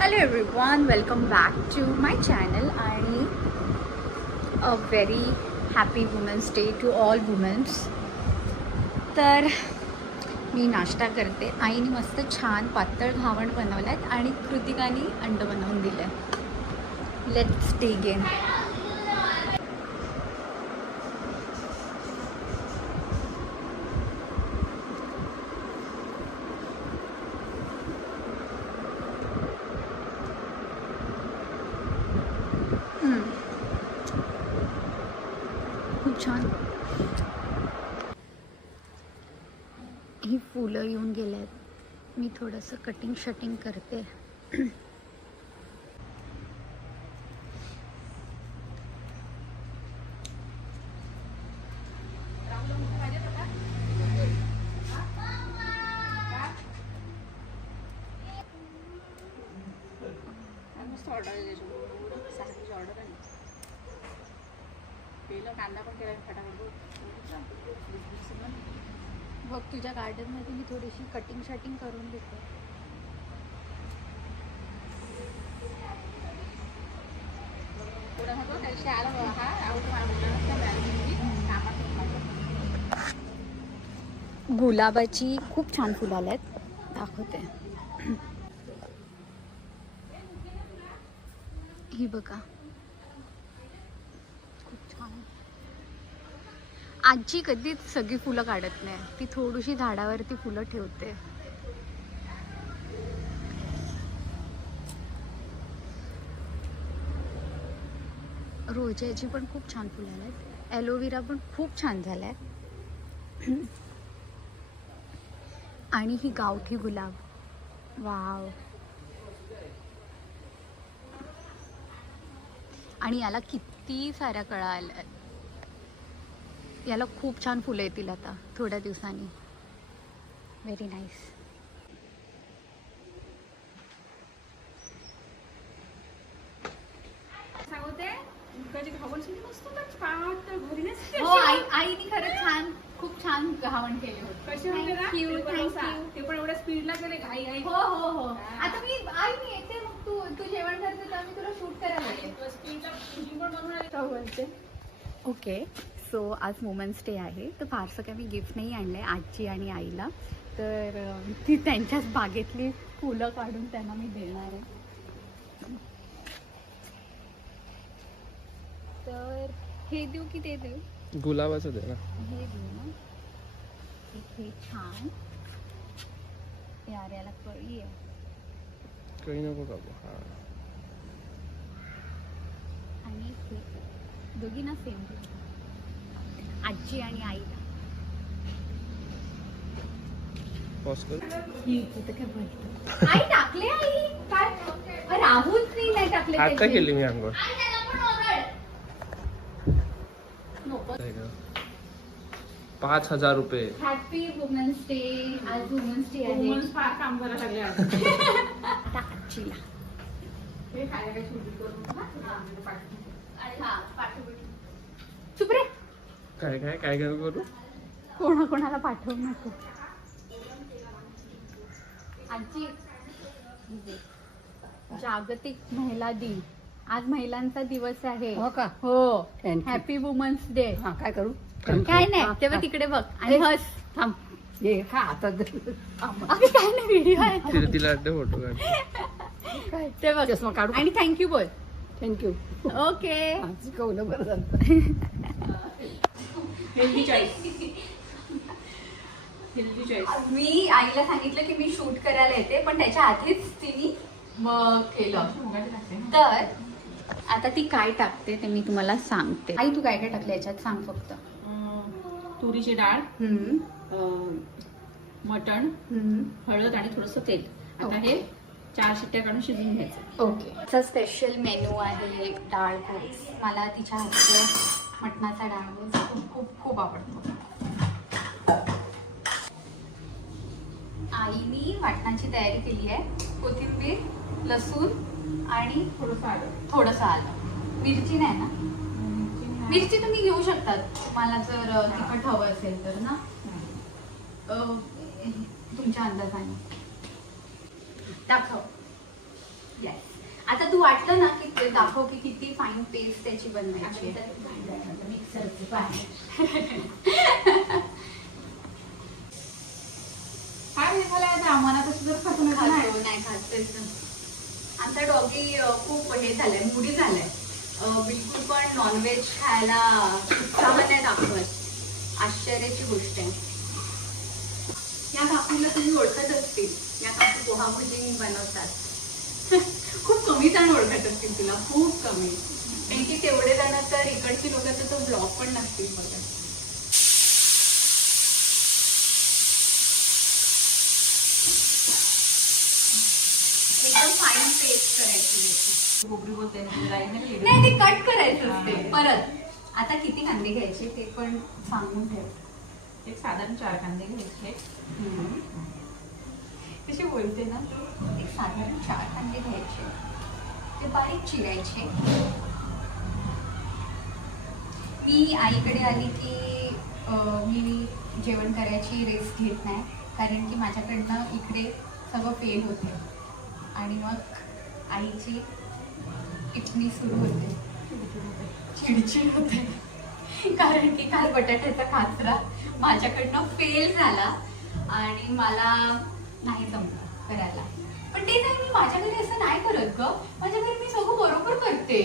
Hello everyone, welcome back to my channel आणि a very happy Women's Day to all women. तर मी नाश्ता करते. आईने मस्त छान पातळ घावण बनवल्यात आणि कृतिकाने अंड बनवून दिले. Let's dig in. खूप छान. ही फुलं येऊन गेल्यात. मी थोडंसं कटिंग शटिंग करते. बघ तुझ्या गार्डनमध्ये मी थोडीशी कटिंग शटिंग करून देते. गुलाबाची खूप छान फुलं आल्यात, दाखवते. ही बघा, खूप छान. आजी कधीच सगळी फुलं काढत नाही, ती थोडीशी झाडावरती फुलं ठेवते. रोज्याची पण खूप छान फुलं आल्यात. ॲलोवेरा पण खूप छान झालाय. आणि ही गावठी गुलाब, वाव. आणि याला किती साऱ्या कळा आल्या. याला खूप छान फुलं येतील आता थोड्या दिवसांनी. Very nice. हो, आईने खरंच छान, खूप छान घावण केले होते. ते पण एवढ्या स्पीडला गेले घाई घाई. हो हो हो. आता मी येते, मग तू जेवण करते तर मी तुला शूट करायला येते. ओके, सो आज वुमन्स डे आहे, तर फारसं काही मी गिफ्ट नाही आणलं आहे आजी आणि आईला. तर ती त्यांच्याच बागेतली फुलं काढून त्यांना मी देणार आहे. तर हे देऊ की ते देऊ? गुलाबाचं दे ना. हे देऊ ना. हे छान. यार याला कळी आहे. कळी नको कापू. हा. आणि हे दोघींना सेम देऊ, आजी आणि आईला. पॉज कर. आई टाकले, आई काय राहुल नाही टाकले. आता केली मी अंघोळ. 5,000 रुपये. Happy women's day. आज वुमन्स डे आहे. फार काम करायला लागले. आता आजीला चुप रे. काय काय काय काय करू? कोणाला पाठवू नको. आजी, जागतिक महिला दिन. आज महिलांचा दिवस आहे. हो का? हो. Thank you. Happy women's day. हा, काय करू? काय नाही, तेव्हा तिकडे बघ आणि हस. थांब. ये खा आता. अगं काय नाही, व्हिडिओ आहे. तिला अड्डे फोटो काढ. ते बघ. चष्मा काढू. आणि थँक्यू बोल. थँक्यू. ओके. शिकवलं बरं झालं. Healthy choice. Healthy choice. मी आईला सांगितलं की मी शूट करायला येते, पण त्याच्या आधीच तिने मग केलं. तर आता ती काय टाकते ते मी तुम्हाला सांगते. आई तू काय काय टाकले याच्यात सांग फक्त. तुरीची डाळ, मटण, हळद आणि थोडंसं तेल. आता हे 4 शिट्ट्या काढून शिजवून घ्यायचं. ओके. असा स्पेशल मेनू आहे डाळ गोस. मला तिच्या हातचं मटणाचा डाळ गोस खूप खूप खूप आवडतो. आईनी वाटणाची तयारी केली आहे. कोथिंबीर, लसूण आणि थोडंसं आलं. मिरची नाही ना? मिरची तुम्ही घेऊ शकता तुम्हाला जर तिखट हवं असेल तर ना. तुमच्या अंदाजाने दाखव. येस. आता तू वाटलं ना की ते दाखव की किती फाईन पेस्ट त्याची बनवायची. मिक्सरचे पाणी काय झालं आता आम्हाला कसं जर खातो नाही खात तेच ना. आमचा डॉगी खूप हे झालाय, मुडी झालाय. बिलकुल पण नॉनव्हेज खायला उत्साह नाही दाखवत. आश्चर्याची गोष्ट आहे. या काकूला तुम्ही ओळखत असतील. या काकू पोहा भजी बनवतात. खूप कमी जण ओळखत असतील तिला, खूप कमी. कारण की तेवढे जण तर इकडची लोक तर तो ब्लॉग पण नसतील बघत. एकदम फाईन पेस्ट करायची. गोबरी बोलते नाही ते कट करायचं असते परत. आता किती कांदे घ्यायचे ते पण सांगून ठेव. एक साधारण 4 कांदे घ्यायचे. कशी बोलते ना. एक साधारण 4 कांदे घ्यायचे, ते बारीक चिरायचे. मी आईकडे आली की मी जेवण करायची रिस्क घेत नाही, कारण की माझ्याकडनं इकडे सगळं फेल होते आणि मग आईची टिप्पणी सुरू होते, चिडचिड होते. कारण की काल बटाट्याचा खाचरा माझ्याकडनं फेल झाला आणि मला नाही जमलं करायला. पण ते नाही, मी माझ्या घरी असं नाही करत ग. माझ्या घरी मी सगळं बरोबर करते.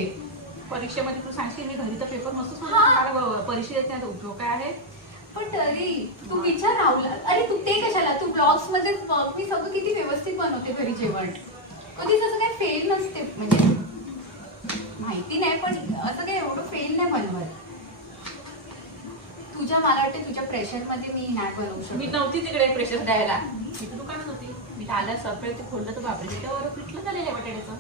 परीक्षेमध्ये तू सांगशील मी घरी तर पेपर मस्त हा. परीक्षेत नाही तर उपयोग काय आहे. पण तरी तू विचार राहुल, अरे तू ते कशाला, तू ब्लॉग्स मध्ये मी सगळं किती व्यवस्थित बनवते घरी जेवण. कधीच असं काही फेल नसते, म्हणजे माहिती नाही पण असं काही एवढं फेल नाही बनवत. तुझ्या मला वाटते तुझ्या प्रेशर मध्ये मी नाही बनवू शकत. मी नव्हती तिकडे प्रेशर द्यायला, मी तर दुकानात होती. मी आल्या सरप्राईज ते खोललं तर बापरे त्याच्यावर पिठलं झालेलं आहे बटाट्याचं.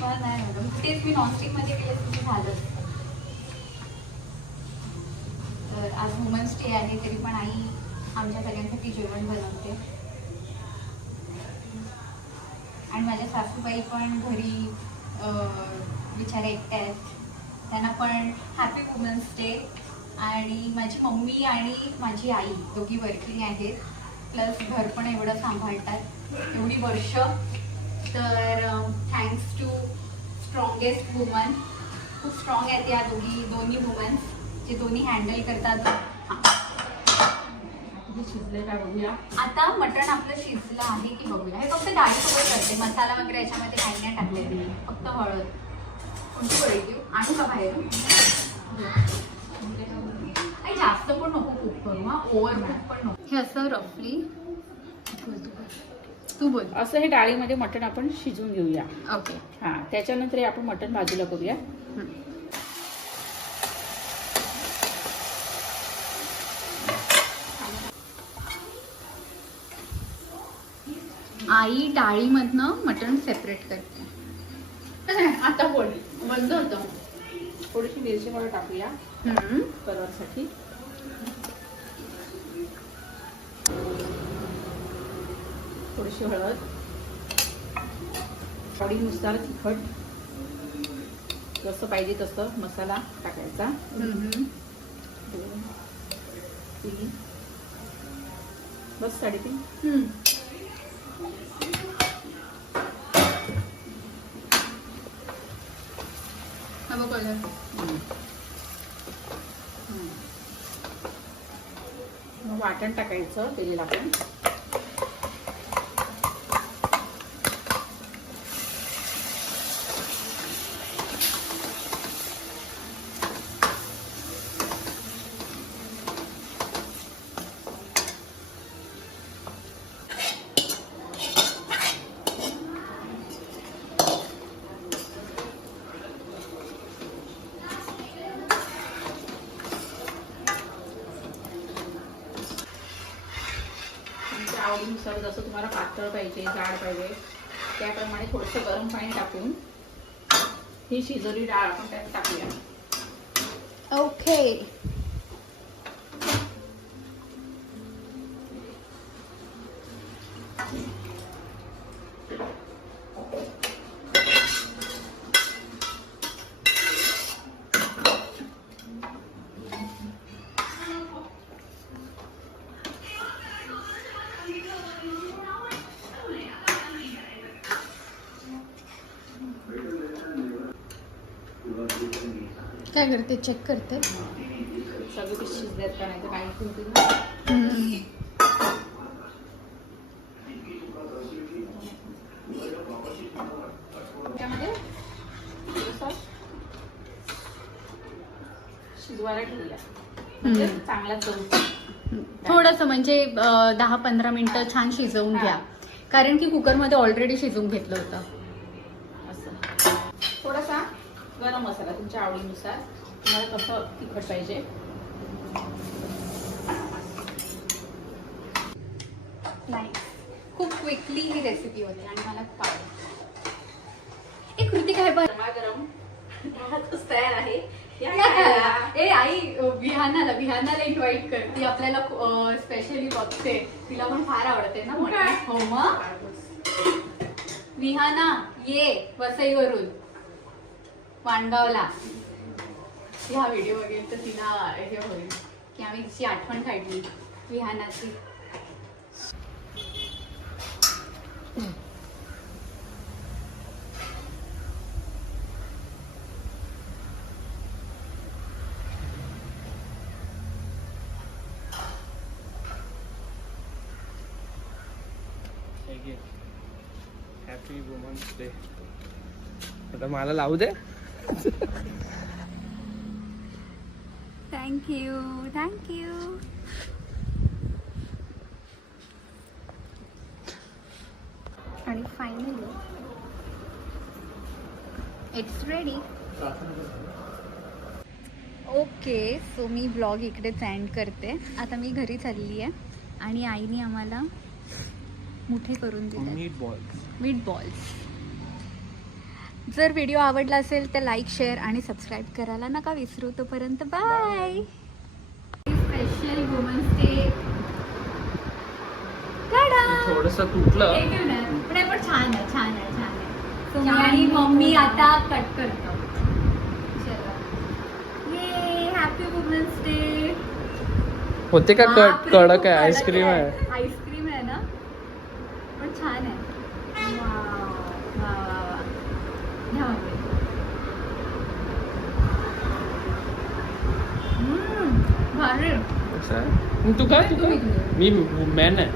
नाही मॅडम, तेच मी नॉनस्टिक मध्ये केलं तुझं झालं. तर आज वुमन्स डे आहे तरी पण आई आमच्या सगळ्यांसाठी जेवण बनवते. आणि माझ्या सासूबाई पण घरी बिचारे एकट्या आहेत, त्यांना पण हॅपी वुमन्स डे. आणि माझी मम्मी आणि माझी आई दोघी वर्किंग आहेत, प्लस घर पण एवढं सांभाळतात एवढी वर्ष. तर थँक्स टू स्ट्रॉंगेस्ट वुमन. खूप स्ट्रॉंग आहेत या दोन्ही वुमन्स, जे दोन्ही हँडल करतात. शिजले काय बघूया. आता मटण आपलं शिजलं आहे की बघूया. हे फक्त डाळीसोबत करते, मसाला वगैरे याच्यामध्ये काही नाही टाकलेली मी, फक्त हळद. कोणती कढई देऊ, आणू का बाहेर? काही जास्त पण नको कुक करू, हा ओव्हर कुक पण नको. हे असं रफली तू बोल. असं हे डाळीमध्ये मटण आपण शिजवून घेऊया. ओके. हा, त्याच्यानंतर हे आपण मटण बाजूला करूया. आई डाळीमधनं मटण सेपरेट करते. आता बोल, बंद होतं. थोडीशी मिरची पावडर टाकूया कलरसाठी. थोडीशी हळद, आवडीनुसार तिखट, जसं पाहिजे तसं मसाला टाकायचा. 2, 3 बस 3.5. वाटण टाकायचं केलेलं आपण. आवडीनुसार जसं तुम्हाला पातळ पाहिजे जाड पाहिजे त्याप्रमाणे थोडंसं गरम पाणी टाकून ही शिजवलेली डाळ आपण त्यात टाकूया. ओके. काय करते, चेक करते. सगळे पीस शिजलेत का नाही तर काही तुमची ना. त्यामध्ये थोडंसं शिजवायला ठेवूया म्हणजे चांगला चव. थोडंसं म्हणजे 10-15 मिनिटं छान शिजवून घ्या, कारण की कुकरमध्ये ऑलरेडी शिजवून घेतलं होतं. असं थोडासा गरम मसाला तुमच्या आवडीनुसार, तुम्हाला कसं तिखट पाहिजे. नाही, खूप क्विकली ही रेसिपी होती आणि मला खूप आवडते. एक कृती काय बरं, गरमागरम भातच तयार आहे. या या खायला. खायला. ए आई, विहानाला इन्व्हाइट कर. ती आपल्याला स्पेशली बघते, तिला पण फार आवडते ना मटण. हो मग विहाना ये वसईवरून वाणगावला. ती हा व्हिडिओ बघेल तर तिला हे होईल की आम्ही तिची आठवण काढली विहानाची. Happy women's day. आता मला लावू दे. थँक्यू. आणि finally it's ready. Okay, so me blog इकडेच एंड करते. आता मी घरी चालली आहे आणि आईने आम्हाला मोठे करून दिले मीट बॉल्स. जर व्हिडिओ आवडला असेल तर लाईक, शेअर आणि सबस्क्राईब करायला नका विसरू. तोपर्यंत बाय. Special women's day. थोडस तुटलं. पण छान आहे. So, मी आणि मम्मी आता कट करतो. चला, ये हॅपी वुमन्स डे. होते का कडक आहे. आईस्क्रीम आहे. आईस्क्रीम आहे ना, पण छान आहे. वा. घ्या मम्मी. भारी. असं आहे. तू काय मी मॅन आहे.